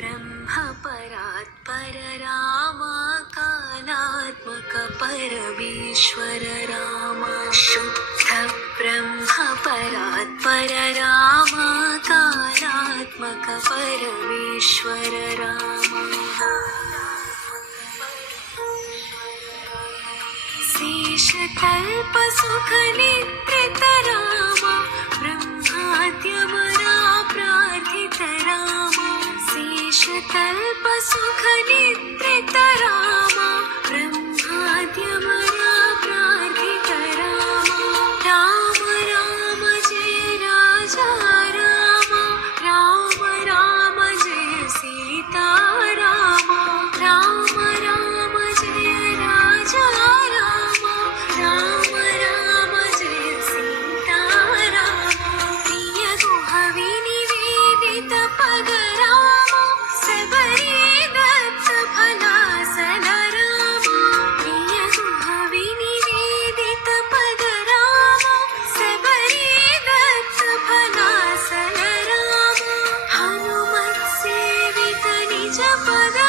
ब्रह्म परात् पर राम कालात्मक परमेश्वर राम शुद्ध ब्रह्म परात् पर राम कालात्मक परमेश्वर राम शेषकल्प सुख निद्रित राम ब्रह्माद्यमरा प्रार्थित राम शेषकल्प सुख निद्रित राम ब्रह्माद्यमरा प्रार्थित राम राम राम जय राजा राम राम राम जय सीता राम राम राम जय राजा राम राम राम जय सीता राम प्रिय गुहवि निवेदित पद राम सबरी दत्त फलासन राम प्रिय गुहवि निवेदित पद राम सबरी दत्त फलासन राम हनुमत सेवित निज पद